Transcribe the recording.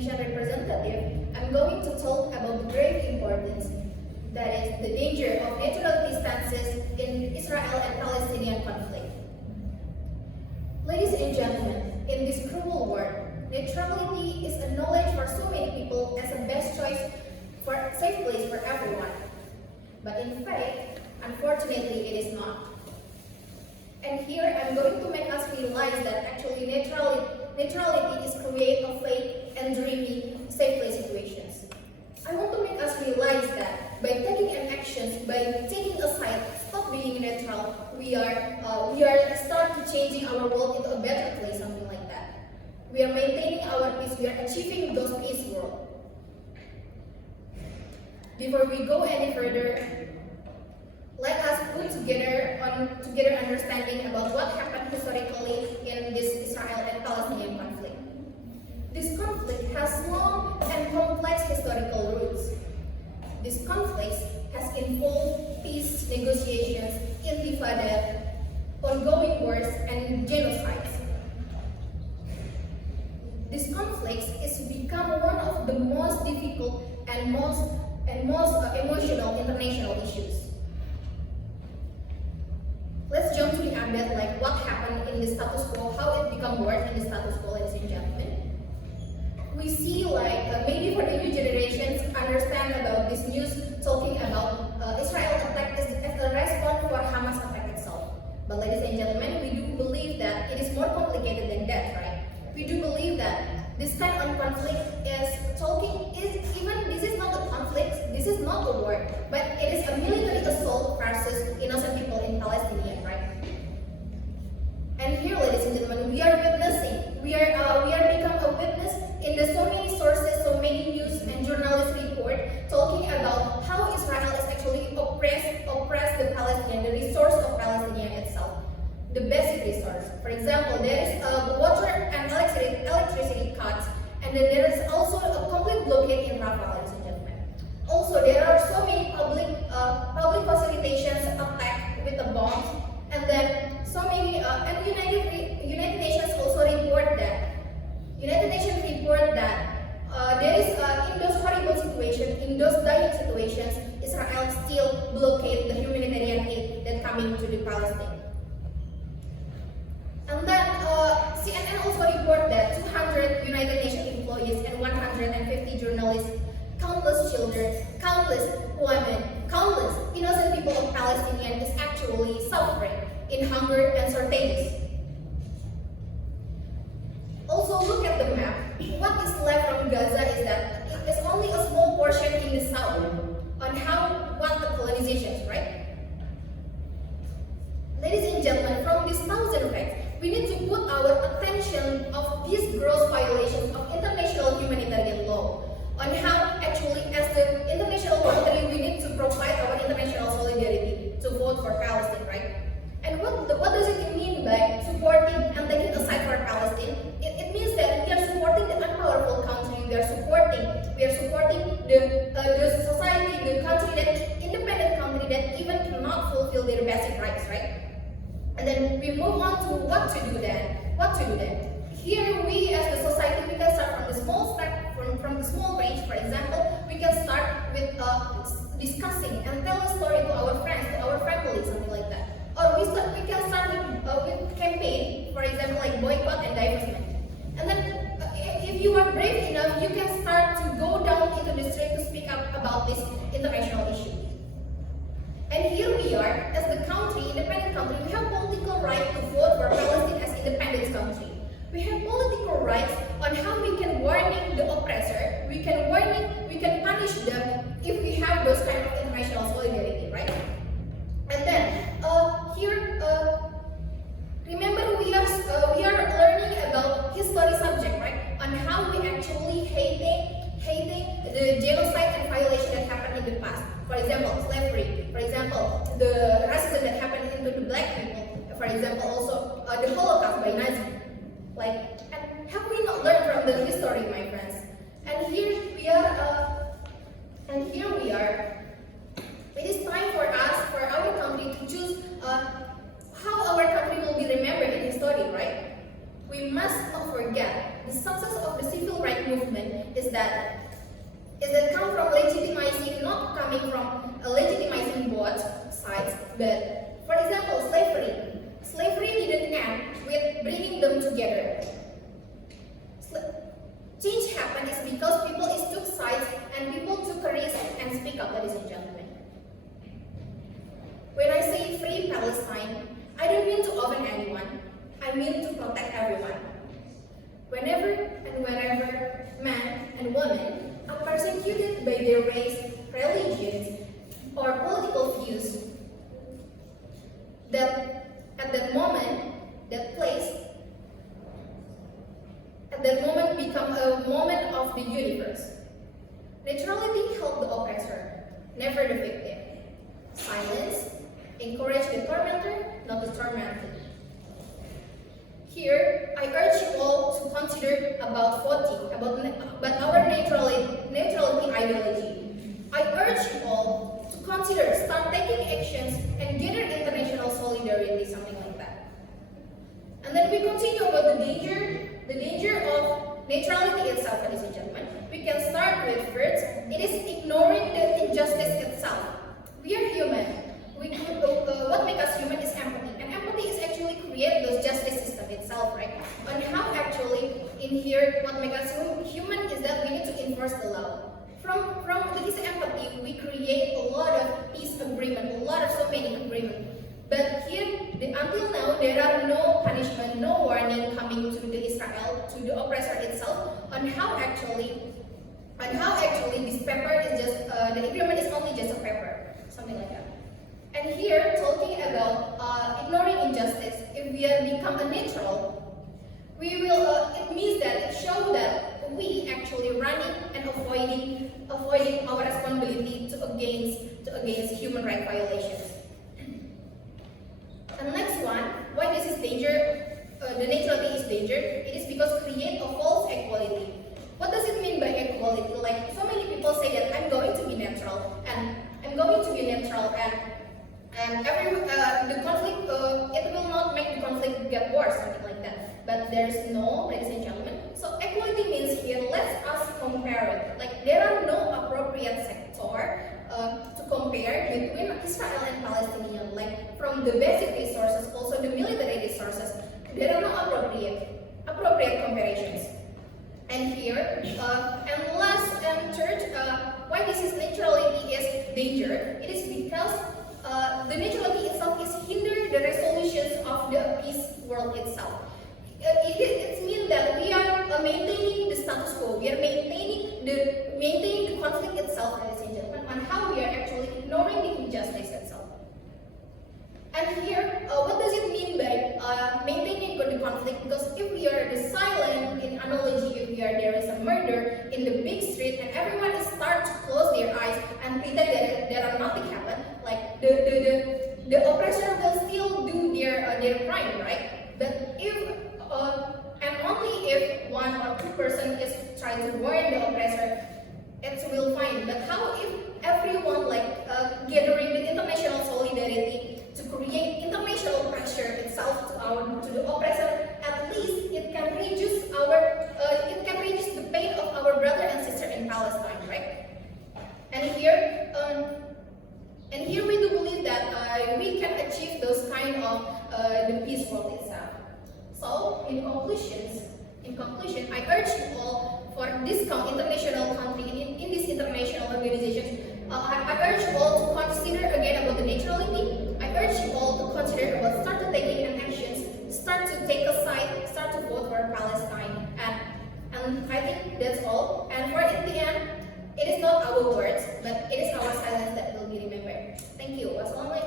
Indonesian representative, I'm going to talk about the grave importance, that is, the danger of neutrality stances in Israel and Palestinian conflict. Ladies and gentlemen, in this cruel war, neutrality is acknowledged for so many people as a best choice for a safe place for everyone. But in fact, unfortunately, it is not. And here I'm going to make us realize that actually neutrality is create of fake and dreamy safe place situations. I want to make us realize that by taking an actions, by taking a side, stop being neutral, we are start to changing our world into a better place, something like that. We are maintaining our peace, we are achieving those peace world. Before we go any further, let us put together understanding about what happened historically in this Israel and Palestinian conflict. This conflict has long and complex historical roots. This conflict has involved peace negotiations, intifada, ongoing wars, and genocides. This conflict has become one of the most difficult and most emotional international issues. Let's jump to the update, like what happened in the status quo, how it became worse in the status quo, ladies and gentlemen. We see maybe for the new generations understand about this news talking about Israel attack as a response for Hamas attack itself. But ladies and gentlemen, we do believe that it is more complicated than that, right? We do believe that this kind of conflict this is not a conflict, this is not a war, but it is a military assault versus innocent people in Palestine, right? And here, ladies and gentlemen, we are witnessing, we are become a witness in the so many sources, so many news and journalist report talking about how Israel is actually oppress the Palestinian, the resource of Palestinian itself, the basic resource. For example, there is water and electricity cuts, and then there is also a complete blockade in Rafah, ladies and gentlemen. Also, there are so many public facilitations attacked with the bombs, and then so many and United Nations also report that there is in those horrible situations, in those dire situations, Israel still blockade the humanitarian aid that coming to the Palestine. And then CNN also report that 200 United Nations employees and 150 journalists, countless children, countless women, countless innocent people of Palestinian is actually suffering in hunger and shortages. Also, look at the map. What is left from Gaza is that it is only a small portion in the south on what the colonizations, right? Ladies and gentlemen, from these thousand facts, we need to put our attention of these gross violations of international humanitarian law on how actually as the international country we need to provide our international solidarity to vote for Palestine, right? And what does it mean by supporting and taking a side for Palestine? It means that we are supporting the unpowerful country, we are supporting the society, the country that independent country that even cannot fulfill their basic rights, right? And then we move on to what to do then. Here we as the society, we can start from the small step, from the small range. For example, we can start with discussing and tell a story to our friends, to our family, something like that. Or we can start with campaign, for example, like boycott and divestment. And then if you are brave enough, you can start to go down into the street to speak up about this international issue. And here we are, as the country, independent country, we have political right to vote for Palestine as independent country. We have political rights on how we can warning the oppressor, we can punish them if we have those kind of international solidarity, right? And then remember we are learning about history subject, right? On how we actually hating the genocide and violation that happened in the past. For example, slavery. For example, the racism that happened into the black people. For example, also the Holocaust by Nazi. And have we not learned from the history, my friends? And here we are. It is time for us, for our country, to choose how our country will be remembered in history, right? We must not forget the success of the civil rights movement is that come from legitimizing, not coming from legitimizing both sides, but for example, slavery. Slavery didn't end with bringing them together. Change happened is because people took sides and people took a risk and speak up, ladies and gentlemen. When I say free Palestine, I don't mean to offend anyone. I mean to protect everyone. Whenever and wherever men and women are persecuted by their race, religions, or political views, that at that moment, that place, at that moment become a moment of the universe. Neutrality helped the oppressor, never the victim. Silence encourage the tormentor, not the tormented. Here, I urge you all to consider about voting, about our neutrality ideology. I urge you all to consider, start taking actions and gather international solidarity, something like that. And then we continue about the danger of neutrality itself, ladies and gentlemen. We can start with first, it is ignoring the injustice itself. We are human. What makes us human is empathy. And empathy is actually create those justice system itself, right? And how actually in here, what makes us human is that we need to enforce the law. From this empathy, we create a lot of peace agreement, so many agreements. But here, until now, there are no punishment, no warning coming to the Israel, to the oppressor itself, on how actually this paper is just, the agreement is only just a paper, something like that. And here, talking about ignoring injustice, if we become a neutral, we will, it means that it shows that we actually running and avoiding our responsibility to against human rights violations. And next one, why this is danger, the neutrality is danger, it is because create a false equality. What does it mean by equality? Like, so many people say that I'm going to be neutral, and the conflict, it will not make the conflict get worse, something like that. But there is no, ladies and gentlemen. So equality means here, let us compare it. Like, there are no appropriate sector to compare between Israel and Palestinian. Like, from the basic resources, also the military resources, there are no appropriate comparisons. And here, and last and third, why this is neutrality is danger. It is because the neutrality itself is hinder the resolutions of the peace world itself. It means that we are maintaining the status quo. We are maintaining the conflict itself, ladies and gentlemen, on how we are actually ignoring the injustice itself. And here, what does it mean by maintaining the conflict? Because if we are the silent, in analogy, if there is a murder in the big street and everyone starts to close their eyes and pretend that there are nothing happened, like the oppressor will still do their crime, right? But if and only if one or two person is trying to warn the oppressor, it will fine. But how if everyone gathering the international solidarity to create international pressure itself to the oppressor? At least it can reduce the pain of our brother and sister in Palestine, right? And here we do believe that we can achieve those kind of the peace world itself. So in conclusion, I urge you all for this international country in this international organization. I urge you all to consider again about the neutrality. I urge you all to consider about start to taking an actions, start to take a side, start to vote for Palestine, and I think that's all. And for in the end, it is not our words, but it is our silence that will be remembered. Thank you. Wassalamualaikum.